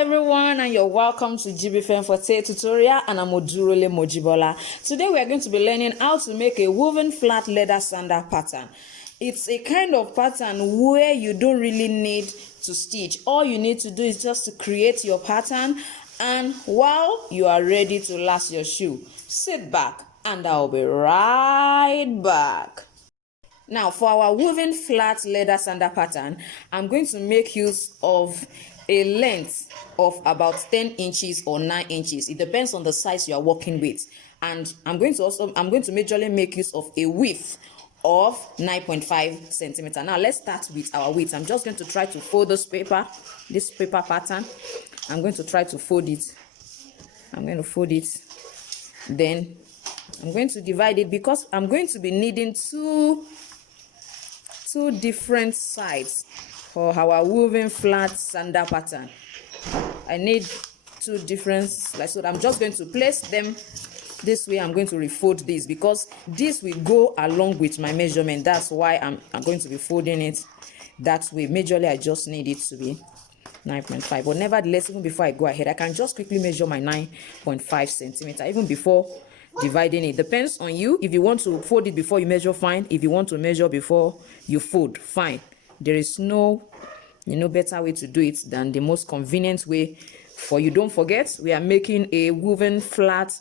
everyone, and you're welcome to jibbyfemforte tutorial, and I'm Odurole Mojibola. Today we are going to be learning how to make a woven flat leather sandal pattern. It's a kind of pattern where you don't really need to stitch. All you need to do is just to create your pattern, and while you are ready to last your shoe, sit back and I'll be right back. Now, for our woven flat leather sandal pattern, I'm going to make use of a length of about 10 inches or 9 inches. It depends on the size you are working with. And I'm going to majorly make use of a width of 9.5 centimeter. Now, let's start with our width. I'm just going to try to fold this paper pattern. I'm going to try to fold it. I'm going to fold it. Then I'm going to divide it because I'm going to be needing two different sides for our woven flat sandal pattern. I need two different slides, so I'm just going to place them this way. I'm going to refold this because this will go along with my measurement. That's why I'm going to be folding it that way. Majorly, I just need it to be 9.5, but nevertheless, even before I go ahead, I can just quickly measure my 9.5 centimeter even before dividing it. Depends on you. If you want to fold it before you measure, fine. If you want to measure before you fold, fine. There is no better way to do it than the most convenient way for you. Don't forget, we are making a woven flat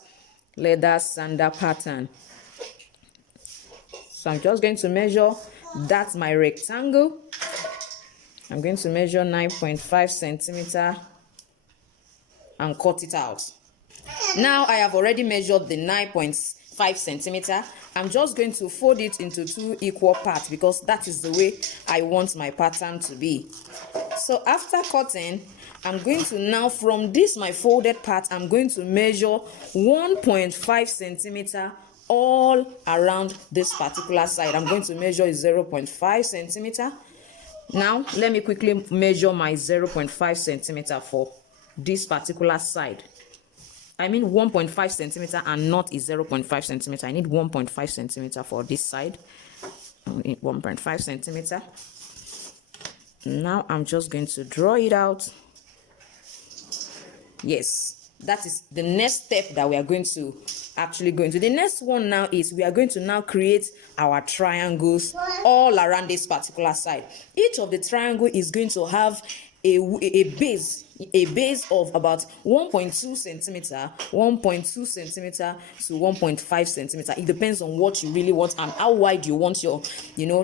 leather sandal pattern. So I'm just going to measure, that's my rectangle. I'm going to measure 9.5 centimeter and cut it out. Now I have already measured the 9.5 centimeter. I'm just going to fold it into two equal parts because that is the way I want my pattern to be. So after cutting, I'm going to now, from this my folded part, I'm going to measure 1.5 centimeter all around this particular side. I'm going to measure 0.5 centimeter. Now let me quickly measure my 0.5 centimeter for this particular side. I mean 1.5 centimeter and not a 0.5 centimeter. I need 1.5 centimeter for this side. I need 1.5 centimeter. Now I'm just going to draw it out. Yes, that is the next step that we are going to actually go into. The next one now is we are going to now create our triangles all around this particular side. Each of the triangle is going to have a base of about 1.2 centimeter to 1.5 centimeter. It depends on what you really want and how wide you want your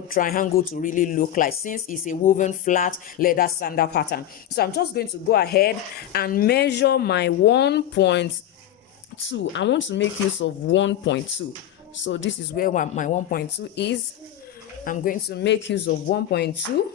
triangle to really look like, since it's a woven flat leather sandal pattern. So I'm just going to go ahead and measure my 1.2. I want to make use of 1.2. So this is where my 1.2 is. I'm going to make use of 1.2.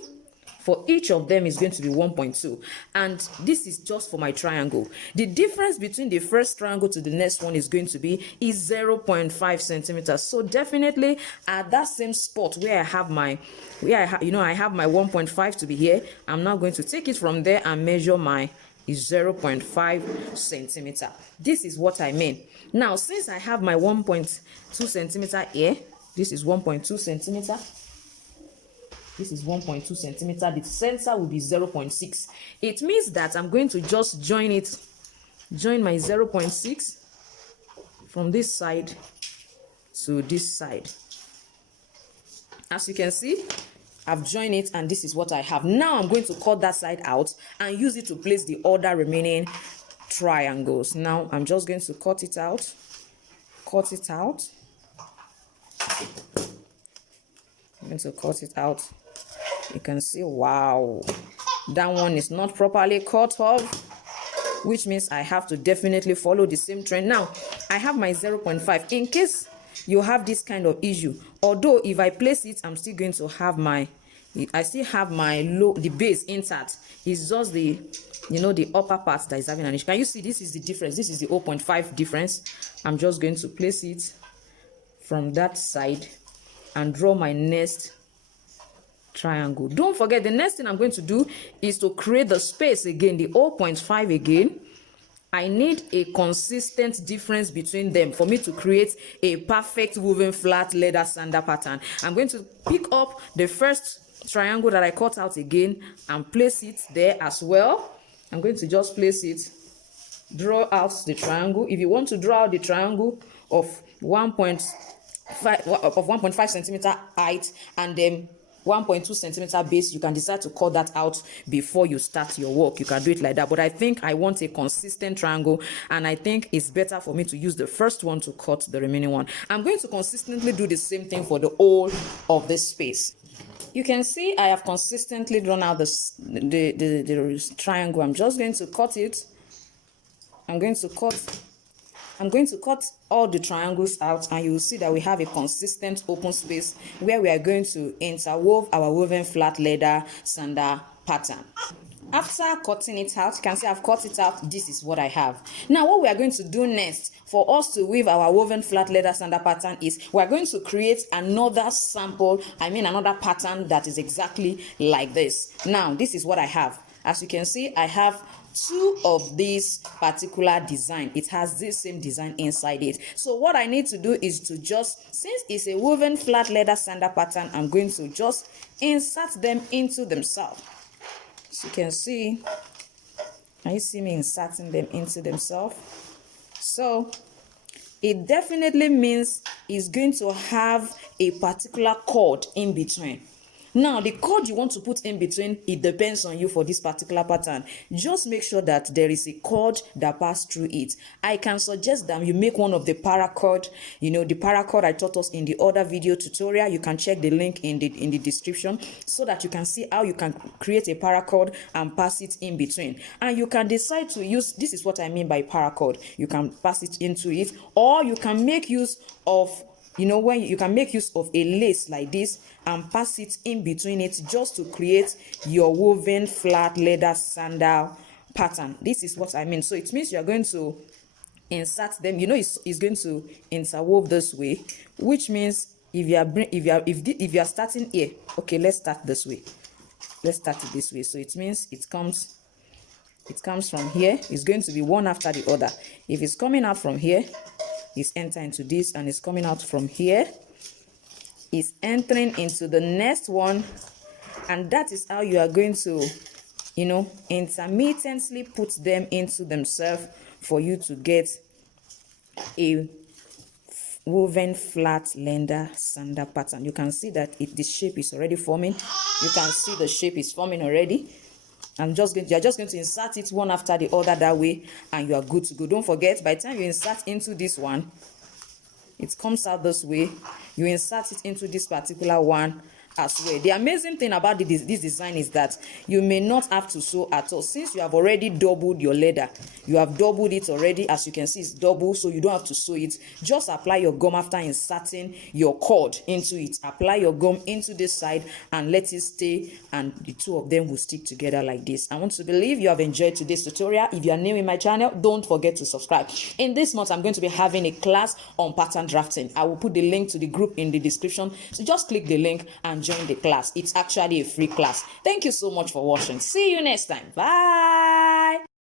For each of them is going to be 1.2, and this is just for my triangle. The difference between the first triangle to the next one is going to be 0.5 centimeters. So definitely at that same spot where I have my 1.5 to be here, I'm now going to take it from there and measure my 0.5 centimeter. This is what I mean. Now, since I have my 1.2 centimeter here, this is 1.2 centimeter. This is 1.2 centimeter. The center will be 0.6. It means that I'm going to just join my 0.6 from this side to this side. As you can see, I've joined it, and this is what I have. Now I'm going to cut that side out and use it to place the other remaining triangles. Now I'm just going to cut it out. I'm going to cut it out. You can see, wow, that one is not properly cut off, which means I have to definitely follow the same trend. Now I have my 0.5 in case you have this kind of issue. Although if I place it, I'm still going to have the base intact. It's just the upper part that is having an issue. Can you see? This is the difference. This is the 0.5 difference. I'm just going to place it from that side and draw my next triangle. Don't forget, the next thing I'm going to do is to create the space again, the 0.5 again. I need a consistent difference between them for me to create a perfect woven flat leather sandal pattern. I'm going to pick up the first triangle that I cut out again and place it there as well. I'm going to just place it, draw out the triangle. If you want to draw out the triangle of 1.5 centimeter height and then 1.2 centimeter base, you can decide to cut that out before you start your work. You can do it like that, but I think I want a consistent triangle, and I think it's better for me to use the first one to cut the remaining one. I'm going to consistently do the same thing for the whole of this space. You can see I have consistently drawn out the triangle. I'm just going to cut it. I'm going to cut all the triangles out, and you will see that we have a consistent open space where we are going to interwove our woven flat leather sandal pattern. After cutting it out, you can see I've cut it out. This is what I have. Now what we are going to do next for us to weave our woven flat leather sandal pattern is we are going to create another sample, another pattern that is exactly like this. Now this is what I have. As you can see, I have two of these particular design. It has this same design inside it. So what I need to do is to just, since it's a woven flat leather sandal pattern, I'm going to just insert them into themselves. So you can see, can you see me inserting them into themselves? So it definitely means it's going to have a particular cord in between. Now, the cord you want to put in between, it depends on you for this particular pattern. Just make sure that there is a cord that passes through it. I can suggest that you make one of the paracord. The paracord I taught us in the other video tutorial. You can check the link in the description so that you can see how you can create a paracord and pass it in between. And you can decide to use, this is what I mean by paracord. You can pass it into it, or you can make use of, when you can make use of a lace like this and pass it in between it just to create your woven flat leather sandal pattern. This is what I mean. So it means you are going to insert them. It's going to interwove this way, which means if you are starting here, okay, let's start this way. Let's start it this way. So it means it comes from here. It's going to be one after the other. If it's coming out from here, it's entering into this, and it's coming out from here, is entering into the next one, and that is how you are going to intermittently put them into themselves for you to get a woven flat leather sandal pattern. You can see that the shape is already forming. You can see the shape is forming already. You're just going to insert it one after the other that way, and you are good to go. Don't forget, by the time you insert into this one, it comes out this way. You insert it into this particular one as well. The amazing thing about this design is that you may not have to sew at all. Since you have already doubled your leather, you have doubled it already. As you can see, it's double, so you don't have to sew it. Just apply your gum after inserting your cord into it. Apply your gum into this side and let it stay, and the two of them will stick together like this. I want to believe you have enjoyed today's tutorial. If you are new in my channel, don't forget to subscribe. In this month, I'm going to be having a class on pattern drafting. I will put the link to the group in the description, so just click the link and join the class. It's actually a free class. Thank you so much for watching. See you next time. Bye.